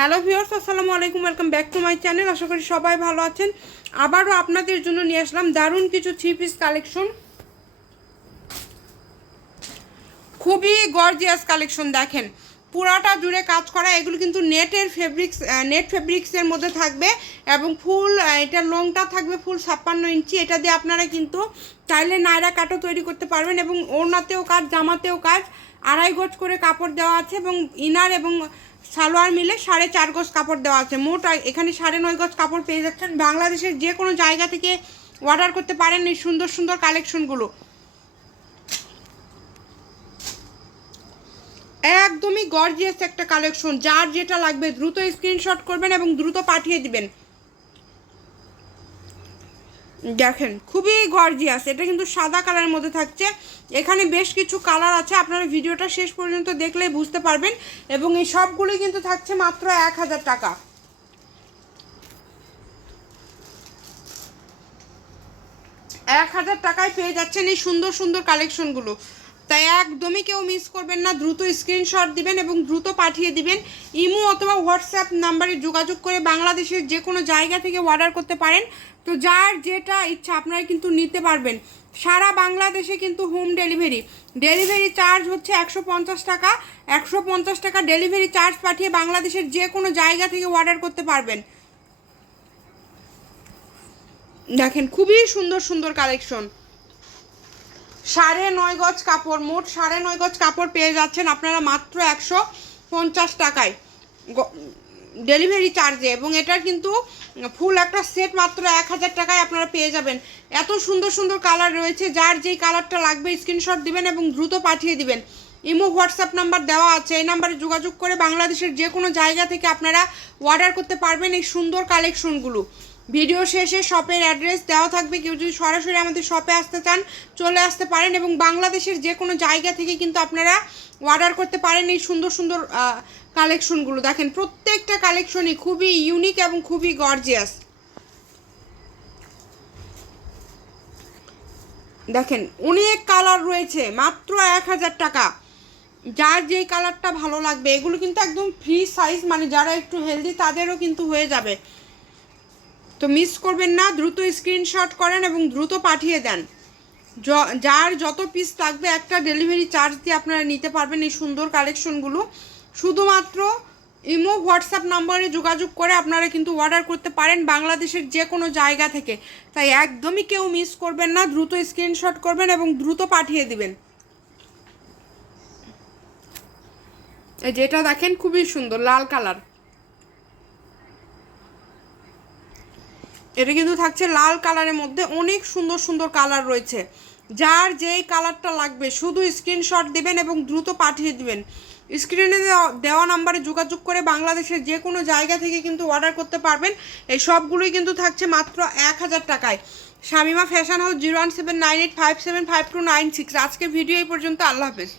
Hello viewers, আসসালামু আলাইকুম, welcome back to my channel. আশা করি সবাই ভালো আছেন। আবারও আপনাদের জন্য নিয়ে আসলাম দারুণ কিছু থ্রি পিস কালেকশন। খুবই গর্জিয়াস কালেকশন, দেখেন। পুরাটা জুড়ে কাজ করা, এগুলো কিন্তু নেটের ফেব্রিক্স নেট ফেব্রিক্সের মধ্যে থাকবে এবং ফুল এটা লংটা থাকবে ফুল ছাপ্পান্ন ইঞ্চি। এটা দিয়ে আপনারা কিন্তু চাইলে নায়রা কাটও তৈরি করতে পারবেন এবং ওড়নাতেও কাজ, জামাতেও কাজ। আড়াই গজ করে কাপড় দেওয়া আছে এবং ইনার এবং সালোয়ার মিলে সাড়ে চার গজ কাপড় দেওয়া আছে। মোট এখানে সাড়ে নয় গজ কাপড় পেয়ে যাচ্ছেন। বাংলাদেশের যে কোনো জায়গা থেকে অর্ডার করতে পারেন এই সুন্দর সুন্দর কালেকশনগুলো একদমই গর্জিয়াস একটা কালেকশন যার যেটা লাগবে দ্রুত স্ক্রিনশট করবেন এবং দ্রুত পাঠিয়ে দিবেন। দেখেন, খুবই গর্জিয়াস এটা কিন্তু সাদা কালারের মধ্যে থাকছে। এখানে বেশ কিছু কালার আছে, আপনারা ভিডিওটা শেষ পর্যন্ত দেখলে বুঝতে পারবেন। এবং এই সবগুলোই কিন্তু থাকছে মাত্র এক হাজার টাকা। এক হাজার টাকায় পেয়ে যাচ্ছেন এই সুন্দর সুন্দর কালেকশনগুলো তাই একদমই কেউ মিস করবেন না। দ্রুত স্ক্রিনশট দিবেন এবং দ্রুত পাঠিয়ে দিবেন। ইমো অথবা হোয়াটসঅ্যাপ নাম্বারে যোগাযোগ করে বাংলাদেশের যে কোনো জায়গা থেকে অর্ডার করতে পারেন। তো যার যেটা ইচ্ছা আপনারা কিন্তু নিতে পারবেন। সারা বাংলাদেশে কিন্তু হোম ডেলিভারি ডেলিভারি চার্জ হচ্ছে একশো পঞ্চাশ টাকা। একশো পঞ্চাশ টাকা ডেলিভারি চার্জ পাঠিয়ে বাংলাদেশের যে কোনো জায়গা থেকে অর্ডার করতে পারবেন। দেখেন, খুবই সুন্দর সুন্দর কালেকশন সাড়ে নয় গজ কাপড়, মোট সাড়ে নয় গজ কাপড় পেয়ে যাচ্ছেন আপনারা মাত্র একশো পঞ্চাশ টাকায় ডেলিভারি চার্জে এবং এটার কিন্তু ফুল একটা সেট মাত্র এক হাজার টাকায় আপনারা পেয়ে যাবেন। এত সুন্দর সুন্দর কালার রয়েছে, যার যেই কালারটা লাগবে স্ক্রিনশট দিবেন এবং দ্রুত পাঠিয়ে দিবেন। ইমো, হোয়াটসঅ্যাপ নাম্বার দেওয়া আছে, এই নাম্বারে যোগাযোগ করে বাংলাদেশের যে কোনো জায়গা থেকে আপনারা অর্ডার করতে পারবেন এই সুন্দর কালেকশনগুলো ভিডিও শেষে শপের অ্যাড্রেস দেওয়া থাকবে। কেউ যদি সরাসরি আমাদের শপে আসতে চান, চলে আসতে পারেন এবং বাংলাদেশের যে কোনো জায়গা থেকে কিন্তু আপনারা অর্ডার করতে পারেন এই সুন্দর সুন্দর কালেকশনগুলো দেখেন, প্রত্যেকটা কালেকশনই খুবই ইউনিক এবং খুবই গর্জিয়াস দেখেন, অনেক কালার রয়েছে, মাত্র এক হাজার টাকা। যার যেই কালারটা ভালো লাগবে, এগুলো কিন্তু একদম ফ্রি সাইজ মানে যারা একটু হেলদি তাদেরও কিন্তু হয়ে যাবে। তো মিস করবেন না, দ্রুত স্ক্রিনশট করেন এবং দ্রুত পাঠিয়ে দেন। যার যত পিস লাগবে একটা ডেলিভারি চার্জ দিয়ে আপনারা নিতে পারবেন এই সুন্দর কালেকশনগুলো শুধুমাত্র ইমো, হোয়াটসঅ্যাপ নাম্বারে যোগাযোগ করে আপনারা কিন্তু অর্ডার করতে পারেন বাংলাদেশের যে কোনো জায়গা থেকে। তাই একদমই কেউ মিস করবেন না, দ্রুত স্ক্রিনশট করবেন এবং দ্রুত পাঠিয়ে দিবেন। যেটা দেখেন, খুবই সুন্দর, লাল কালার এটা কিন্তু থাকছে লাল কালারের মধ্যে। অনেক সুন্দর সুন্দর কালার রয়েছে। যার যেই কালারটা লাগবে, শুধু স্ক্রিনশট দিবেন এবং দ্রুত পাঠিয়ে দিবেন। স্ক্রিনে দেওয়া নাম্বারে যোগাযোগ করে বাংলাদেশের যে কোনো জায়গা থেকে কিন্তু অর্ডার করতে পারবেন। এই সবগুলোই কিন্তু থাকছে মাত্র এক হাজার টাকায়। Shamima fashion house zero one seven nine eight five seven five two nine six. আজকের ভিডিও এই পর্যন্ত। আল্লাহ হাফেজ।